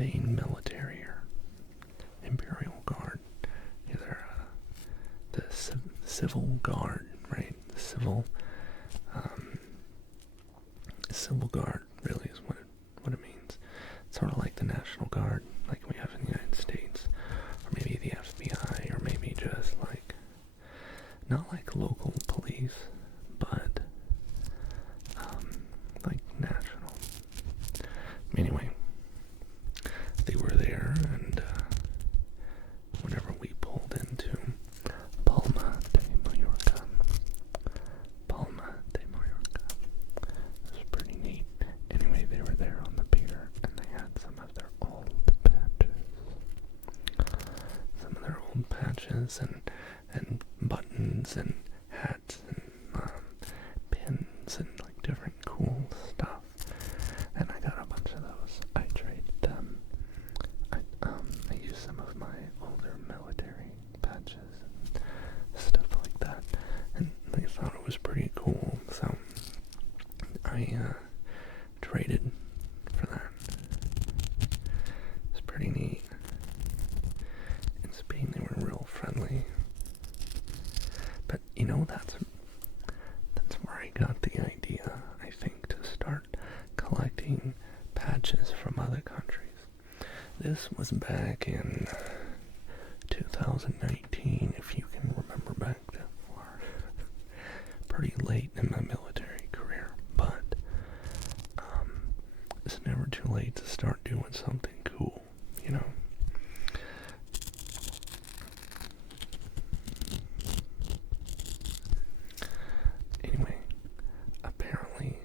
Spain military or Imperial Guard. Either the civil guard, right? The civil guard really is what it means. It's sort of like the National Guard, like we have in the United States, or maybe the FBI, or maybe just like, not like local police, but like national. Anyway, they were there, and whenever we pulled into Palma de Mallorca, it was pretty neat. Anyway, they were there on the pier, and they had some of their old patches, and buttons, and hats, and pins, and like different cool stuff. And I got a bunch of those. I traded them. I used some of my older military patches and stuff like that, and they thought it was pretty cool, so I traded for that. It's pretty neat. In Spain, they were real friendly. But you know, that's where I got the idea, I think, to start collecting patches from other countries. This was back in 2019, if you can remember back that far. Pretty late in my military career, but it's never too late to start doing something cool, you know? Anyway, apparently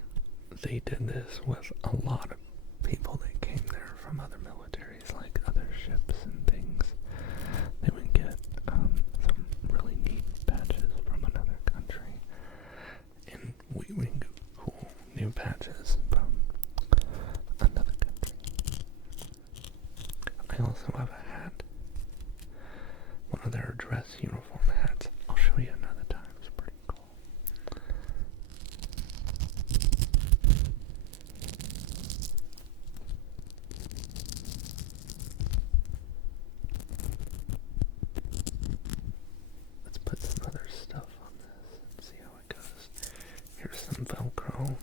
they did this with a lot of people that came there from other militaries, like other ships and things. They would get some really neat patches from another country, and we would get cool new patches from another country. I also have a hat, one of their dress uniform hats. I'll show you another time. It's pretty cool. Let's put some other stuff on this and see how it goes. Here's some Velcro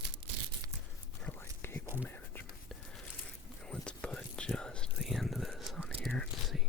for like cable management. And let's put just the end of this on here and see.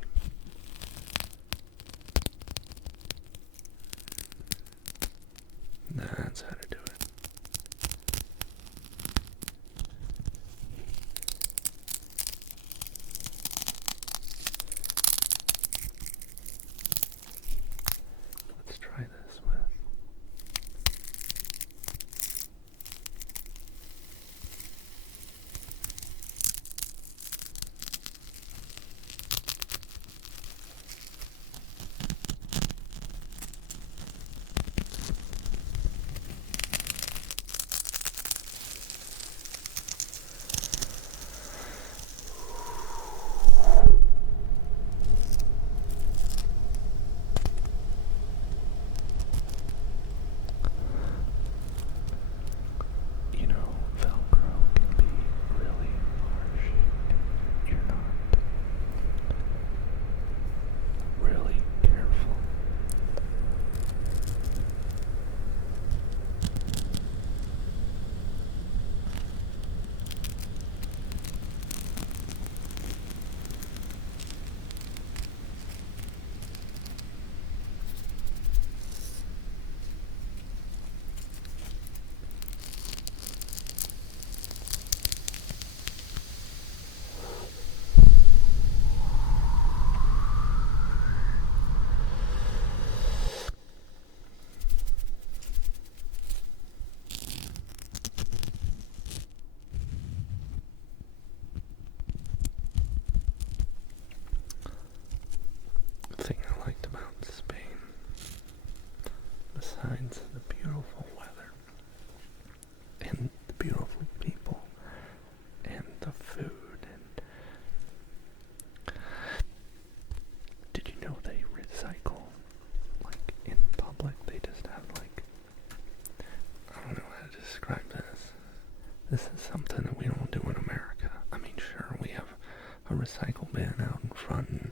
a recycle bin out in front, and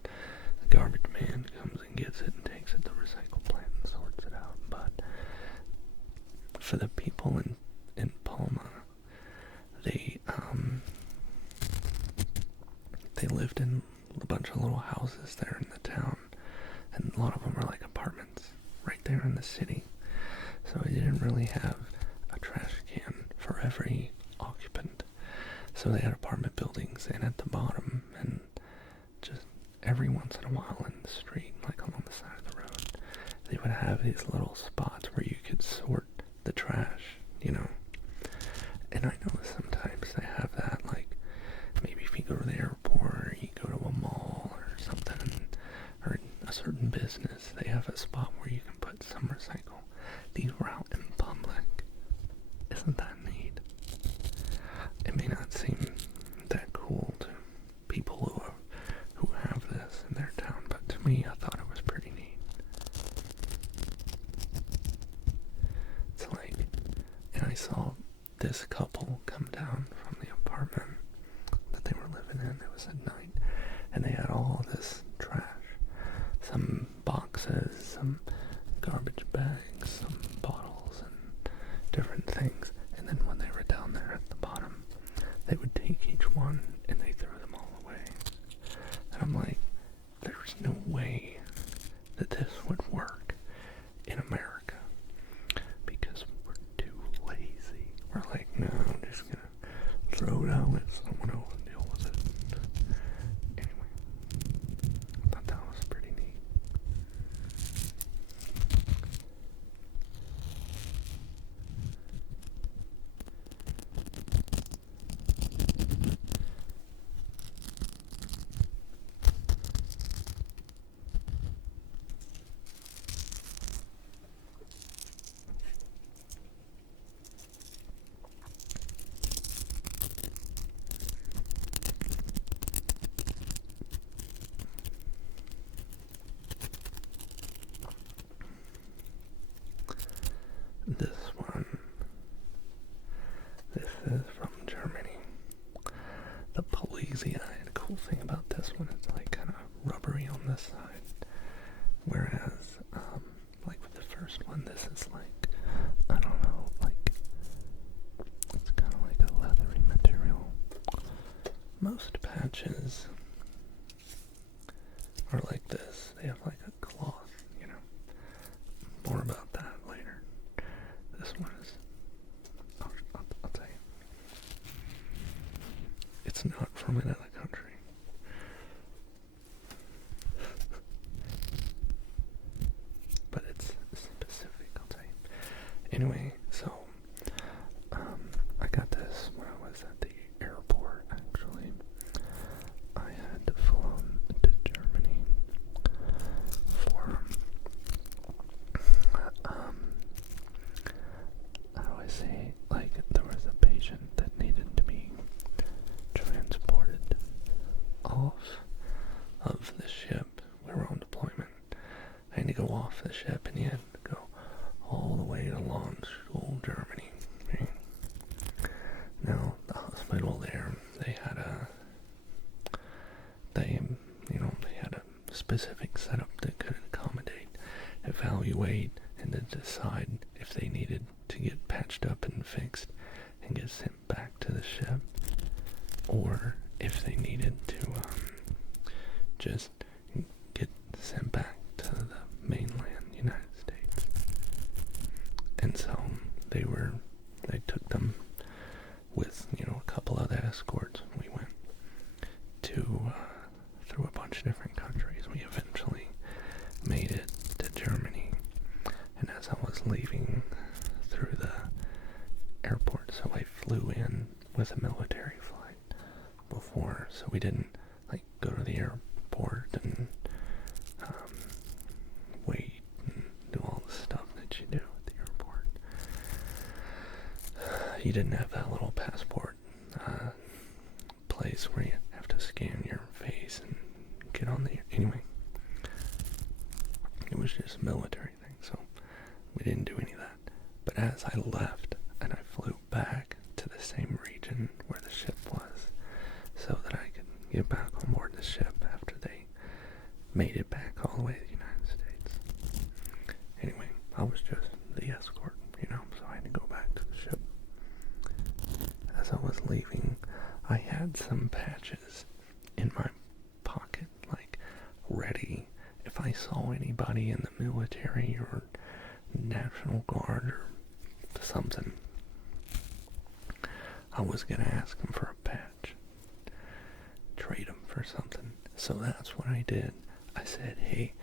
the garbage man comes and gets it and takes it to the recycle plant and sorts it out. But for the people in Palma, they lived in a bunch of little houses there in the town, and a lot of them were like apartments right there in the city. So they didn't really have a trash can for every occupant. So they had apartment buildings, and at the bottom, and just every once in a while in the street, like along the side of the road, they would have these little spots where you could sort the trash, you know. And I know sometimes they have that, like, maybe if you go to the airport, or you go to a mall or something, or a certain business, they have a spot where you can put some recycle. These were out in public. Isn't that neat? It may not seem that cool to people who have this in their town, but to me, I thought it was pretty neat. It's like, and I saw this couple come down from the apartment that they were living in. It was at night, and they had all this trash. Some boxes, some garbage bags, some bottles, and different things. And then when they were down there at the bottom, they would take each one and they threw them all away. And I'm like, there's no way that this would work in America, because we're too lazy. We're like, no, I'm just gonna throw it out, let someone else deal with it. Anyway, I thought that was pretty neat. This is from Germany. The Polizei. The cool thing about this one is like kind of rubbery on this side, whereas like with the first one, this is like, I don't know, like it's kind of like a leathery material. Most patches are like this. They have like a cloth, you know. More about that later. This one is, I'll tell you, it's not from another country. But it's specific, I'll tell you. Anyway, so, I got this when I was at the airport, actually. I had flown to Germany for, how do I say, like, there was a patient that needed to be transported off of the ship. We were on deployment. I had to go off the ship, and he had to go all the way to Landstuhl, Germany. Right? Now, the hospital there, they had a specific setup that could accommodate, evaluate, and then decide if they needed to get patched up and fixed and get sent back to the ship, or if they needed to just get sent back to the mainland United States. And so they took them with, a couple other escorts. We went through a bunch of different countries. We eventually made it to Germany, and as I was leaving through the airport, so I flew in with a military flight before, so we didn't go to the airport and wait and do all the stuff that you do at the airport. You didn't have that little passport place where you have to scan your face and get on the, anyway, it was just a military thing, so we didn't do any of that. But as I left and I flew back to the same region where the ship was, so that I could get back on board the ship after they made it back all the way to the United States. Anyway, I was just the escort, so I had to go back to the ship. As I was leaving, I had some patches in my pocket, like, ready if I saw anybody in the military or National Guard or something. I was gonna ask them for a patch, trade them for something. So that's what I did. I said, hey,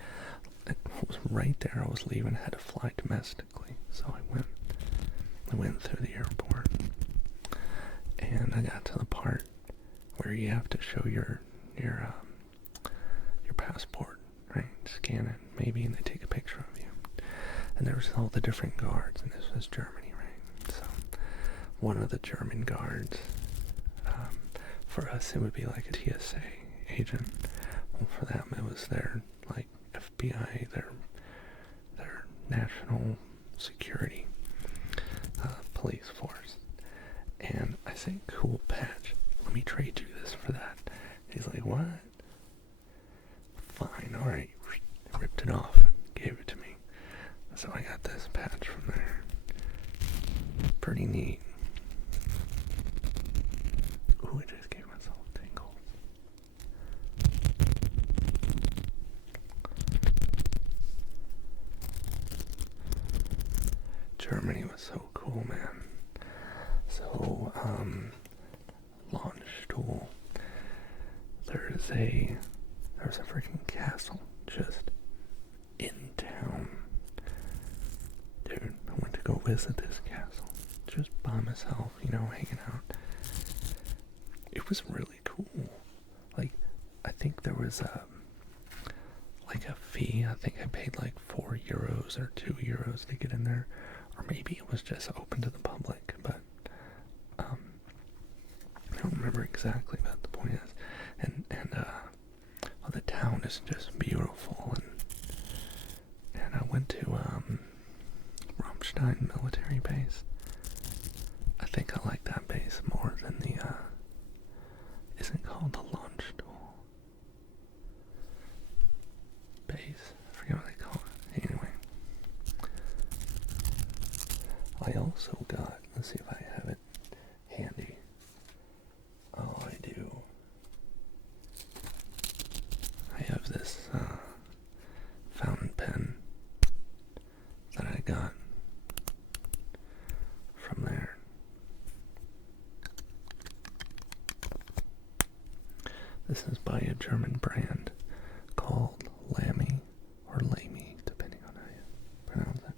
it was right there. I was leaving, had to fly domestically, so I went through the airport, and I got to the part where you have to show your passport, right? Scan it, maybe, and they take a picture of you. And there was all the different guards, and this was Germany, right? So one of the German guards, for us it would be like a TSA agent. Well, for them it was their like FBI, their national security police force. And I said, cool patch, let me trade you this for that. He's like, what? Fine, alright. Ripped it off, gave it to me. So I got this patch from there. Pretty neat. Ooh, I just gave myself tingles. Germany was so cool, man. So, launch tool. There's a freaking castle just in town. Dude, I went to go visit this castle just by myself, hanging out. It was really cool. Like, I think there was a fee. I think I paid like €4 or €2 to get in there, or maybe it was just open to the public, but I don't remember exactly, but the point is, and well, the town is just beautiful, and I went to Ramstein military base. I think I like that base more than the isn't called the launch tool base. I forget what they call it. Anyway, I also got, let's see if I have it handy. Oh, I do. I have this fountain pen that I got from there. This is by a German brand called Lamy, or Lamy, depending on how you pronounce it.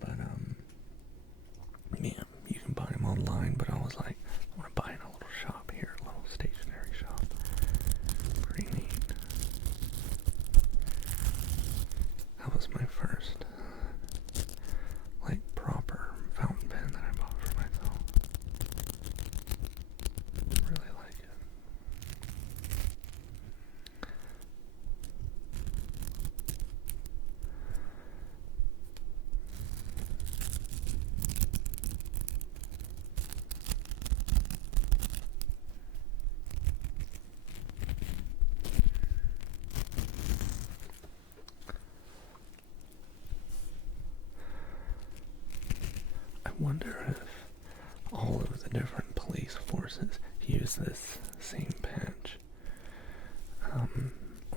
But, yeah, you can buy them online, but I was like, I want to buy in a little shop here, a little stationery shop. Pretty neat. That was my first, like, proper fountain pen that I bought for myself. Really like it. I wonder if all of the different police forces use this same patch,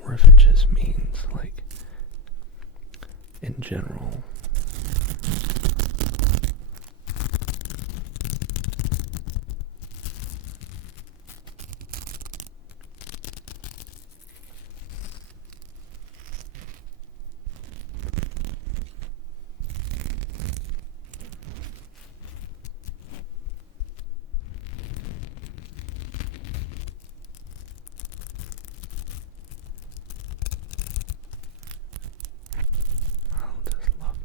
or if it just means, like, in general. I just love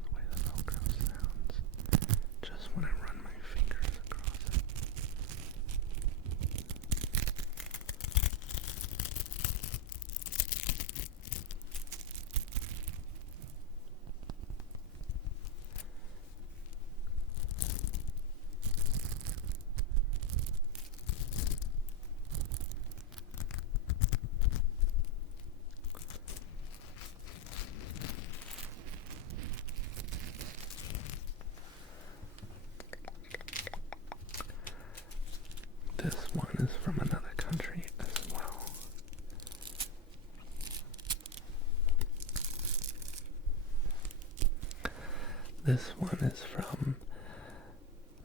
this one is from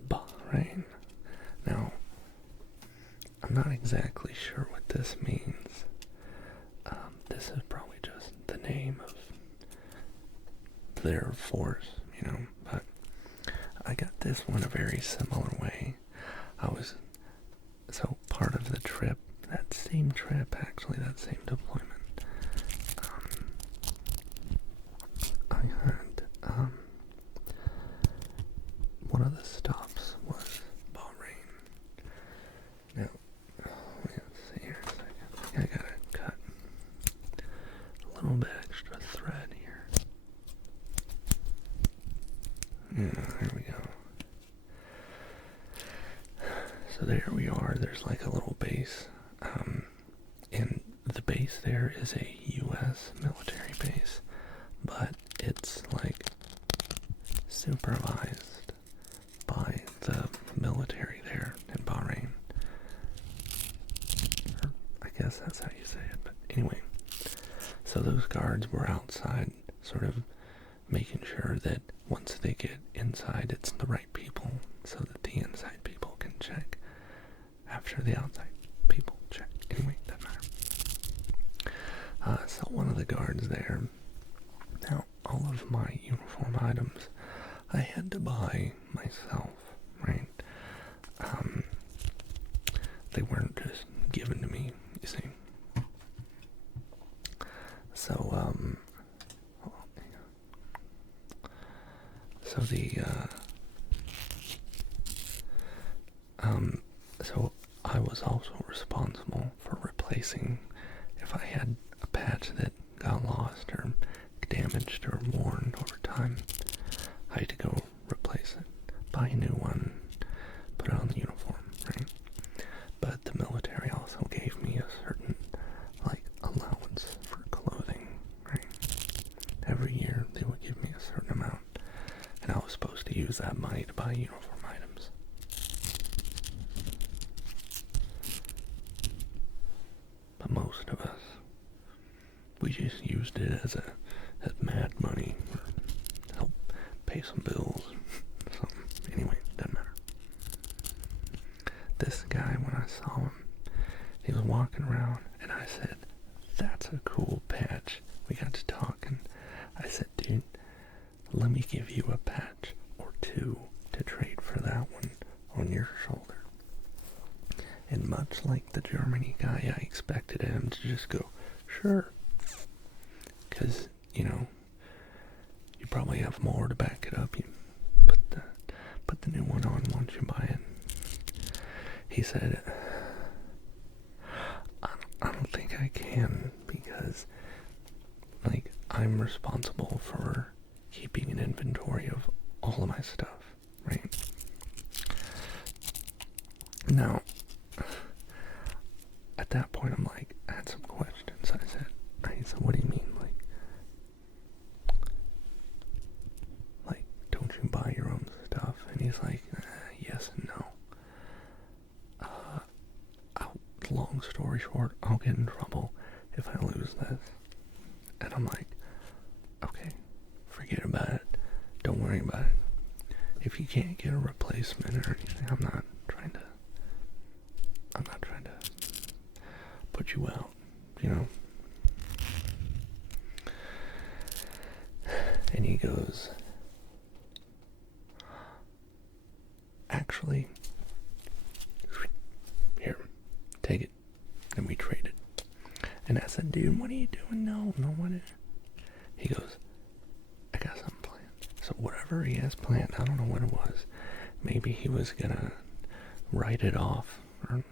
Bahrain. Now, I'm not exactly sure what this means. This is probably just the name of their force, but I got this one a very similar way. So part of the trip, that same deployment, I had, one of the stops was Bahrain. Now, let's see here a second. I think I gotta cut a little bit extra thread here. Yeah, there we go. So there we are. There's like a little base. And the base there is a U.S. military base, but it's like supervised by the military there in Bahrain. Or I guess that's how you say it, but anyway. So those guards were outside sort of making sure that once they get inside, it's the right people, so that the inside people can check after the outside people check. Anyway, doesn't matter. So one of the guards there, now all of my uniform items I had to buy myself, right? They weren't just given to me, you see. So, so I was also responsible for replacing if I had a patch that got lost or damaged or worn over time. I had to go replace it, buy a new one, put it on the uniform, right? But the military also gave me a certain, allowance for clothing, right? Every year they would give me a certain amount, and I was supposed to use that money to buy uniform items. But most of us, we just used it as mad money, or help pay some bills, something. Anyway, doesn't matter. This guy, when I saw him, he was walking around, and I said, "That's a cool patch." We got to talking. I said, "Dude, let me give you a patch or two to trade for that one on your shoulder." And much like the Germany guy, I expected him to just go, "Sure." Because, you probably have more to back it up. You put the new one on once you buy it. He said, I don't think I can, because, I'm responsible for keeping an inventory of all of my stuff, right? Now, at that point, I had some questions. I said, "So what do you mean, don't you buy your own stuff?" And he's like, "Yes and no. Long story short, I'll get in trouble if I lose this." And I'm like, "Okay, forget about it. Don't worry about it. If you can't get a replacement or anything, I'm not trying to put you out, And he goes, "Actually, here, take it." And we traded. And I said, "Dude, what are you doing?" No, what is it?" He goes, "I got something planned." So whatever he has planned, I don't know what it was. Maybe he was gonna write it off or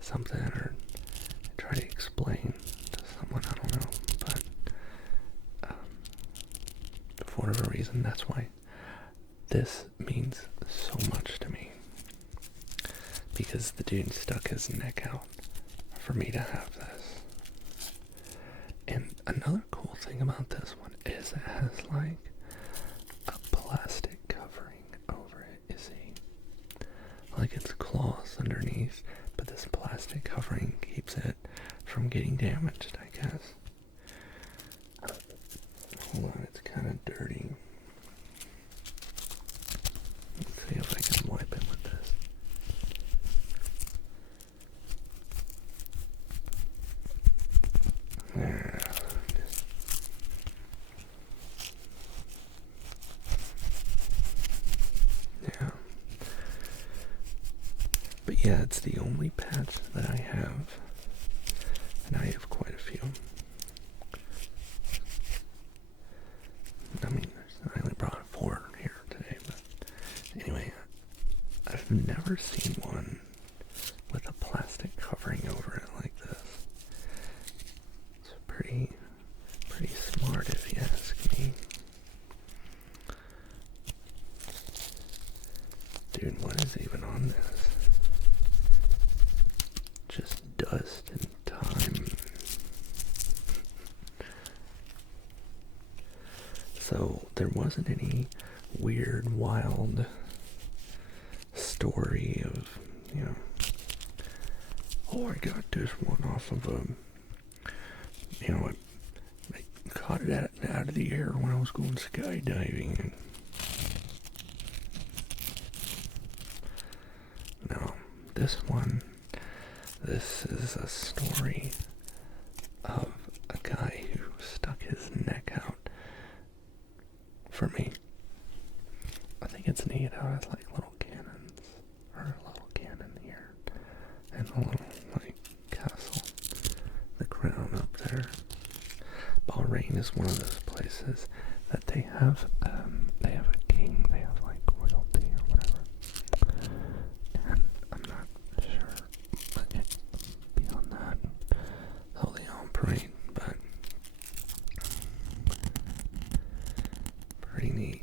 something, or try to explain to someone, I don't know. But for whatever reason, that's why this means so much to me. Because the dude stuck his neck out for me to have this. And another cool thing about this one is it has a plastic covering over it, you see? It's cloth underneath, but this plastic covering keeps it from getting damaged, I guess. Hold on, it's kind of dirty. Yeah. Yeah. But yeah, it's the only patch that I have, and I have quite a few. I mean, I only brought 4 here today, but anyway, I've never seen one with a plastic covering over it like this. It's pretty smart if you ask me. Dude, what is even on this? Just dust and time. So there wasn't any weird, wild story of, oh, I got this one off of I caught it out of the air when I was going skydiving. And no, this is a story of a guy who stuck his neck out for me. I think it's neat how it has like little cannons, or a little cannon here, and a little like castle, the crown up there. Bahrain is one of those places that they have a king, they have like royalty or whatever, and I'm not sure beyond that how they operate, but pretty neat.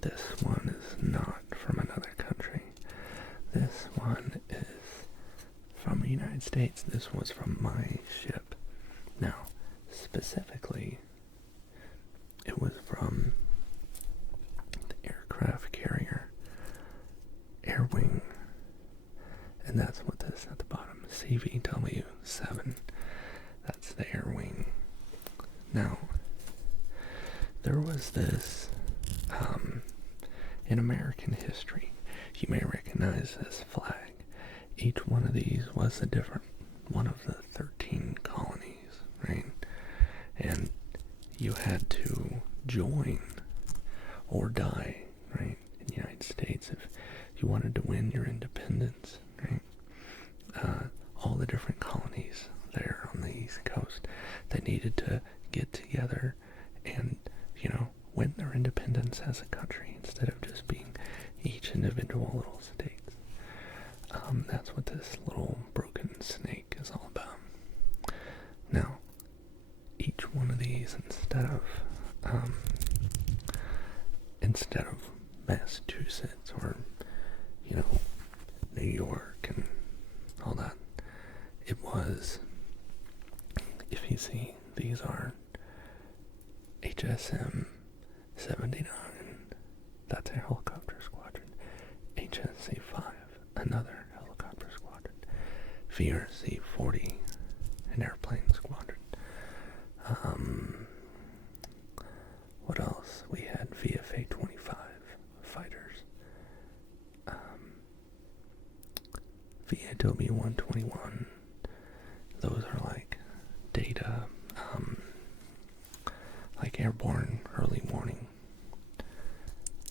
This one is not from another country. This one is from the United States. This was from my ship. Now, specifically, it was from the aircraft carrier, Air Wing, and that's what this at the bottom, CVW-7. That's the Air Wing. Now, there was this, in American history, you may recognize this flag. Each one of these was a different one of the 13 colonies, right? And you had to join or die, right, in the United States if you wanted to win your independence, right? All the different colonies there on the East Coast, they needed to get together and, win their independence as a country instead of just being each individual little states. That's what this little broken snake is all about. Now, each one of these, instead of Massachusetts or, New York and all that, it was, if you see, these are HSM 79, that's a helicopter squadron. HSC 5, another helicopter squadron. VRC 40, an airplane squadron. What else? We had VFA 25 fighters. VAW 121. Those are like data, like airborne early warning.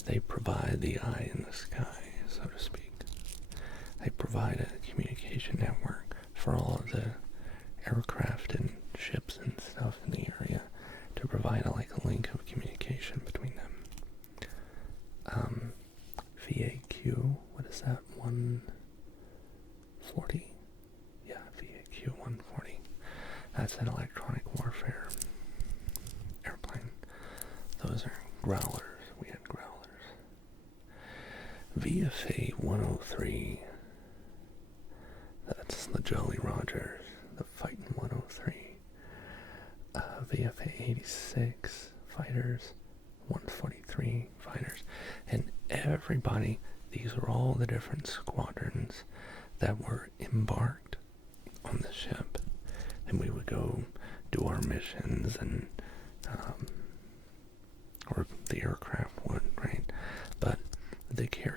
They provide the eye in the sky, so to speak. They provide a communication network for all of the aircraft and ships and stuff in the area to provide a link of communication between them. VAQ, what is that? 140? Yeah, VAQ 140. That's an electronic warfare airplane. Those are growlers. We had growlers. VFA 103. That's the Jolly Rogers, the Fightin' 103. VFA 86 fighters, 143 fighters, and everybody, these are all the different squadrons that were embarked on the ship, and we would go do our missions, and or the aircraft would,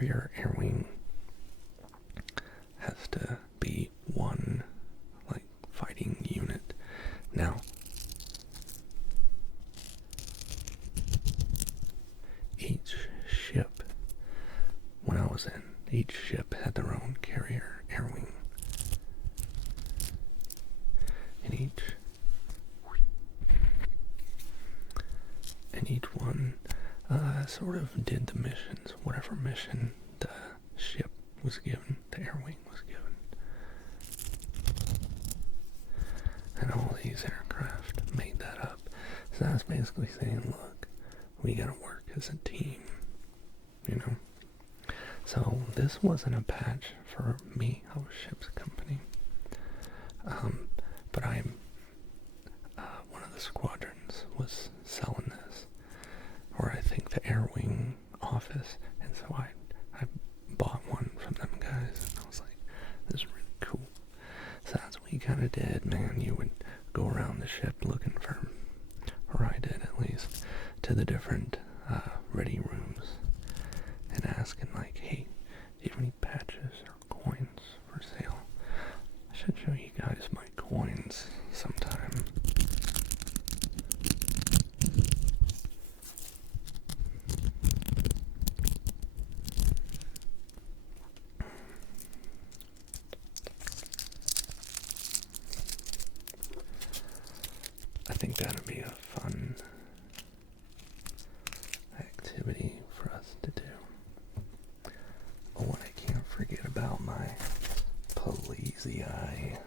carrier air wing has to be one, like, fighting unit. Now, each ship, when I was in, each ship had their own carrier air wing. And each one sort of did the missions, whatever mission the ship was given, the air wing was given. And all these aircraft made that up. So that's basically saying, look, we gotta work as a team, you know? So this wasn't a patch for me. I was ship's company. But one of the squadrons was selling this, or I think the air wing office, and so I bought one from them guys, and I was like, this is really cool. So that's what you kind of did, man. You would go around the ship looking for, or I did at least, to the different ready rooms and asking like, hey, do you have any patches or coins for sale? I should show you guys my coins sometime. I think that'd be a fun activity for us to do. Oh, and I can't forget about my Polizei.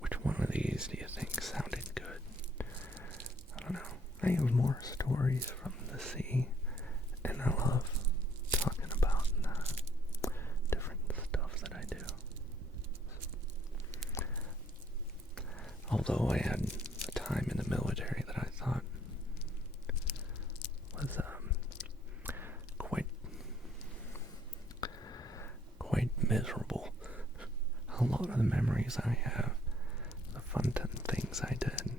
Which one of these do you think sounded good? I don't know. I have more stories from the sea, and I love talking about different stuff that I do. Although I had a time in the military that I thought was quite miserable. A lot of the memories I have, the fun things I did,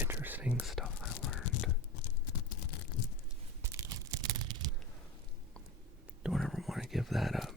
interesting stuff I learned. Don't ever want to give that up.